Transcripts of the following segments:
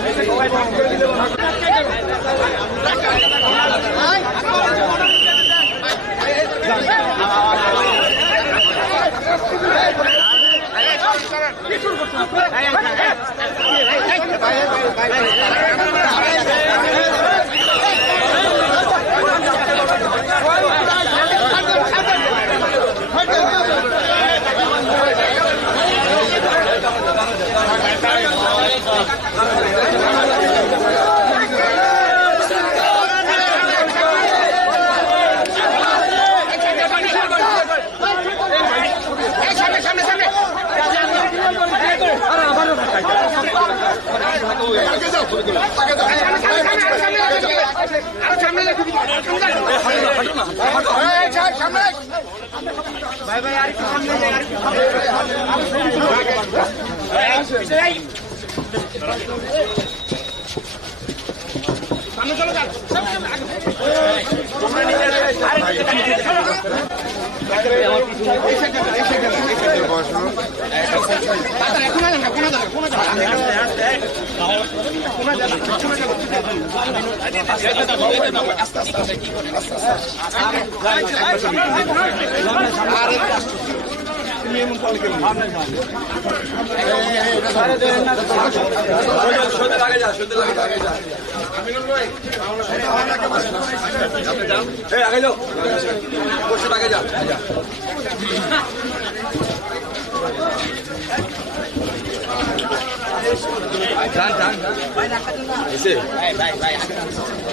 এই রাস্তাটা ভাই আরে স্যার নয়শো তিন চার দিন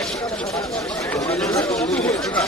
কাজ করে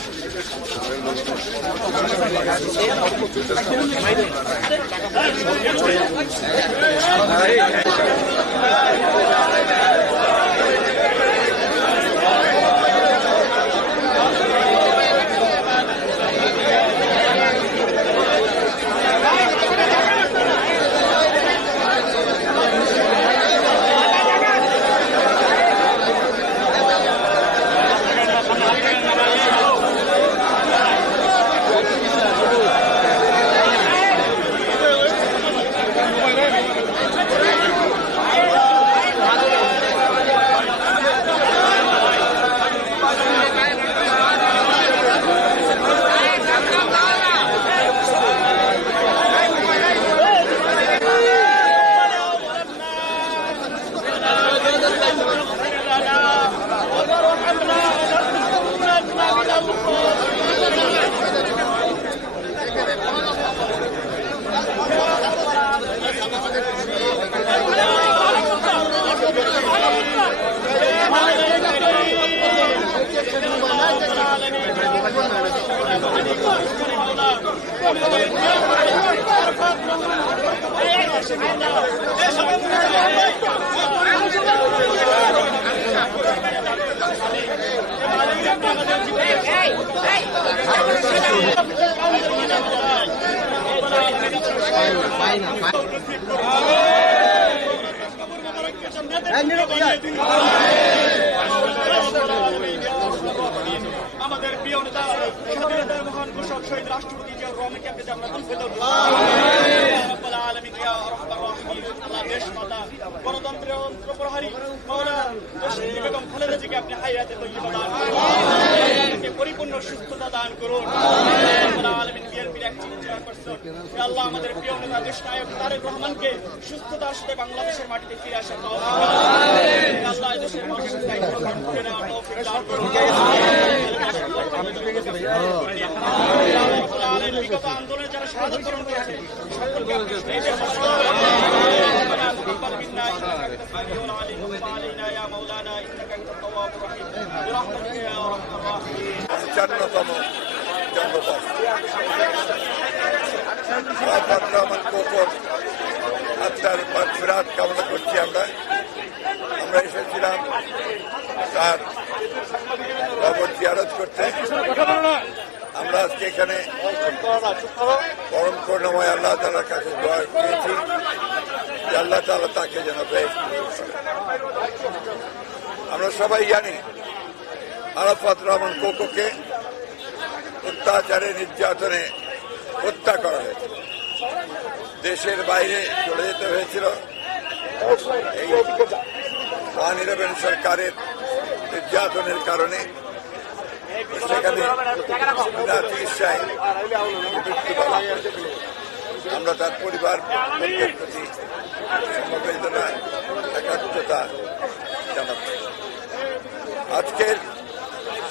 দিয়ে সবাই আমাদের প্রিয় নেতা স্বাধীনতার মহান ঘোষক শহীদ রাষ্ট্রপতি জিয়াউর রহমানকে আপনি জান্নাত ফেরদৌস পরিপূর্ণ সুস্থতা দান করুন। রব্বুল আলামিন বিএনপির আল্লাহ আমাদের প্রিয় নেতা, দেশ নায়ক তারেক রহমানকে বাংলাদেশের মাটিতে ফিরে আসার বিগত আন্দোলনে যারা সমাধান করেছে পঞ্চান্নতম জন্মপাল রহমান কোপর আত্মার পাঁচ ফেরাত কামনা করছি আমরা আমরা এসেছিলাম তার কবর জিয়ারত করতে। আমরা আজকে এখানে পরম করুণাময় আল্লাহ তালার কাছে দোয়া পেয়েছি আল্লাহ তালা তাকে যেন আমরা সবাই জানি আরাফাত রহমান কোকোকে অত্যাচারে, নির্যাতনে হত্যা করা হয়েছে। দেশের বাইরে চলে যেতে হয়েছিল। এই ইলেভেন সরকারের নির্যাতনের কারণে সেখানে আমরা তার পরিবার প্রতি সমবেদনা একাত্মতা জানাচ্ছি। আজকের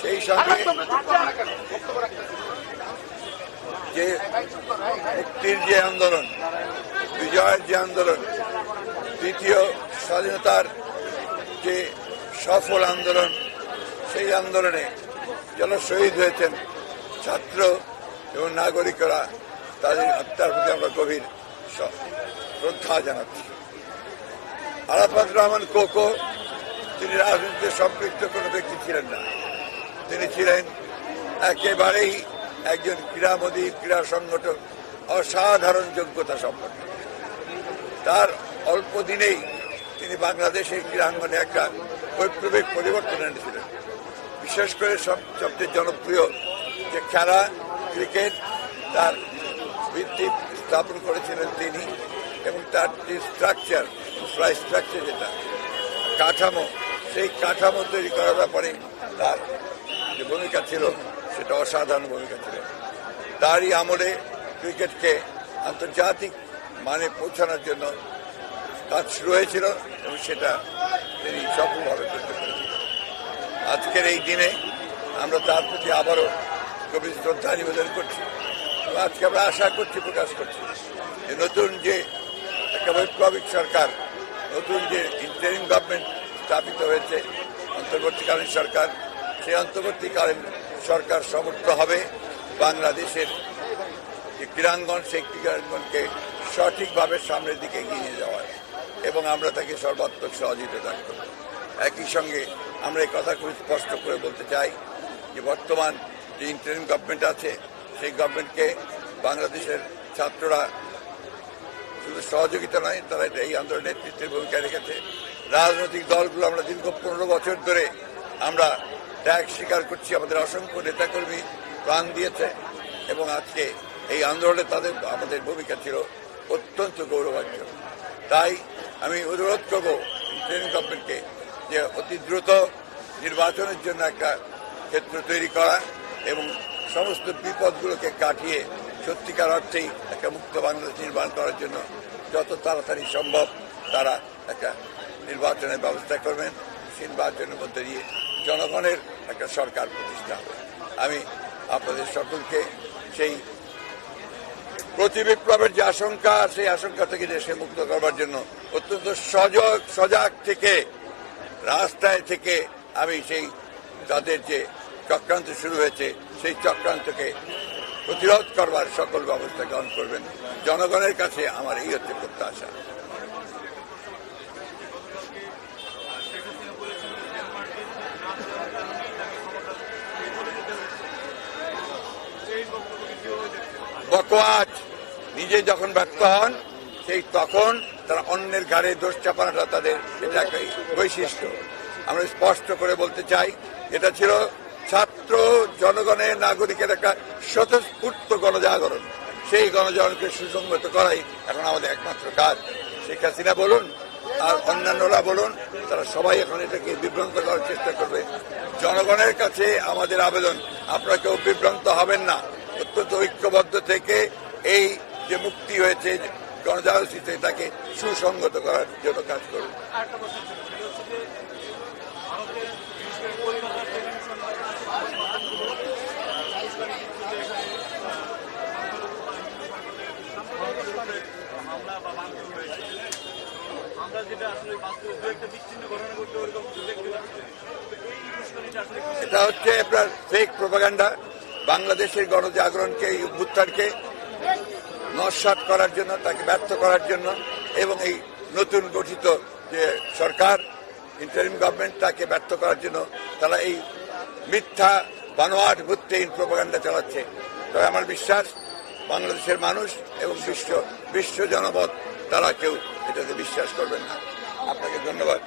সেই সঙ্গে যে মুক্তির যে আন্দোলন, বিজয়ের যে আন্দোলন, দ্বিতীয় স্বাধীনতার যে সফল আন্দোলন, সেই আন্দোলনে যারা শহীদ হয়েছেন ছাত্র এবং নাগরিকরা, তাদের হত্যার প্রতি আমরা গভীর শ্রদ্ধা জানাচ্ছি। আরাফাত রহমান কোকো তিনি রাজনীতিতে সম্পৃক্ত কোনো ব্যক্তি ছিলেন না। তিনি ছিলেন একেবারেই একজন ক্রীড়ামোদী ক্রীড়া সংগঠক, অসাধারণ যোগ্যতা সম্পন্ন। তার অল্প দিনেই তিনি বাংলাদেশের ক্রীড়াঙ্গনে একটা বৈপ্লবিক পরিবর্তন এনেছিলেন। বিশেষ করে সব, সবচেয়ে জনপ্রিয় যে খেলা, ক্রিকেট, তার ভিত্তি স্থাপন করেছিলেন তিনি এবং তার যে স্ট্রাকচার স্ট্রাকচার যেটা, কাঠামো, সেই কাঠামো তৈরি করার ব্যাপারে তার যে ভূমিকা ছিল, সেটা অসাধারণ ভূমিকা ছিল। তারই আমলে ক্রিকেটকে আন্তর্জাতিক মানে পৌঁছানোর জন্য কাজ শুরু হয়েছিল, এবং সেটা তিনি সফলভাবে করতে পেরেছেন। আজকের এই দিনে আমরা তার প্রতি আবারও গভীর শ্রদ্ধা নিবেদন করছি। আজকে আমরা আশা করছি, প্রকাশ করছি যে নতুন যে একটা বৈপ্লবিক সরকার, নতুন যে ইন্টারিম গভর্নমেন্ট স্থাপিত হয়েছে, অন্তর্বর্তীকালীন সরকার, সেই অন্তর্বর্তীকালীন সরকার সমর্থ হবে বাংলাদেশের যে ক্রীড়াঙ্গন, সেই ক্রীড়াঙ্গনকে সঠিকভাবে সামনের দিকে এগিয়ে নিয়ে যাওয়ার। এবং আমরা তাকে সর্বাত্মক সহযোগিতা করব। একই সঙ্গে আমরা এই কথা খুব স্পষ্ট করে বলতে চাই যে বর্তমান যে ইন্টারিম গভর্নমেন্ট আছে, সেই গভর্নমেন্টকে বাংলাদেশের ছাত্ররা শুধু সহযোগিতা নয়, তারা এই আন্দোলনের নেতৃত্বের ভূমিকা রেখেছে। রাজনৈতিক দলগুলো আমরা দীর্ঘ পনেরো বছর ধরে আমরা ত্যাগ স্বীকার করছি, আমাদের অসংখ্য নেতাকর্মী প্রাণ দিয়েছে এবং আজকে এই আন্দোলনে তাদের আমাদের ভূমিকা ছিল অত্যন্ত গৌরবাঞ্জল তাই আমি অনুরোধ করব ইন্টারিম গভর্নমেন্টকে যে অতি দ্রুত নির্বাচনের জন্য একটা ক্ষেত্র তৈরি করা এবং সমস্ত বিপদগুলোকে কাটিয়ে সত্যিকার অর্থেই একটা মুক্ত বাংলাদেশ নির্মাণ করার জন্য যত তাড়াতাড়ি সম্ভব তারা একটা নির্বাচনের ব্যবস্থা করবেন নির্বাচনের মধ্যে দিয়ে জনগণের একটা সরকার প্রতিষ্ঠা হবে। আমি আপনাদের সকলকে সেই প্রতি বিপ্লবের যে আশঙ্কা, সেই আশঙ্কা থেকে দেশে মুক্ত করবার জন্য অত্যন্ত সজাগ সজাগ থেকে, রাস্তায় থেকে আমি সেই তাদের যে চক্রান্ত শুরু হয়েছে, সেই চক্রান্তকে প্রতিরোধ করবার সকল ব্যবস্থা গ্রহণ করবেন। জনগণের কাছে আমার এই হচ্ছে প্রত্যাশা। বকওয়াজ নিজে যখন ব্যক্ত হন, সেই তখন তারা অন্যের ঘাড়ে দোষ চাপানোটা তাদের এটা বৈশিষ্ট্য। আমরা স্পষ্ট করে বলতে চাই, এটা ছিল ছাত্র জনগণের নাগরিকের একটা স্বতঃস্ফূর্ত গণজাগরণ। সেই গণজাগরণকে সুসংগত করাই এখন আমাদের একমাত্র কাজ। শেখ হাসিনা বলুন, আর অন্যান্যরা বলুন, তারা সবাই এখন এটাকে বিভ্রান্ত করার চেষ্টা করবে। জনগণের কাছে আমাদের আবেদন, আপনারা কেউ বিভ্রান্ত হবেন না। অত্যন্ত ঐক্যবদ্ধ থেকে এই যে মুক্তি হয়েছে গণজাগরণীতে তাকে সুসংগত করার জন্য কাজ করুন। আমরা যেটা আসলে একটা বিচ্ছিন্ন ঘটনা। ওরকম এটা হচ্ছে আপনার ফেক প্রপাগান্ডা বাংলাদেশের গণজাগরণকে, এই উত্থানকে নস্বাত করার জন্য, তাকে ব্যর্থ করার জন্য এবং এই নতুন গঠিত যে সরকার ইন্টারিম গভর্নমেন্ট তাকে ব্যর্থ করার জন্য তারা এই মিথ্যা বানোয়াট ভিত্তিহীন প্রোপাগান্ডা চালাচ্ছে। তবে আমার বিশ্বাস, বাংলাদেশের মানুষ এবং বিশ্ব বিশ্ব জনপদ তারা কেউ এটাতে বিশ্বাস করবেন না। আপনাকে ধন্যবাদ।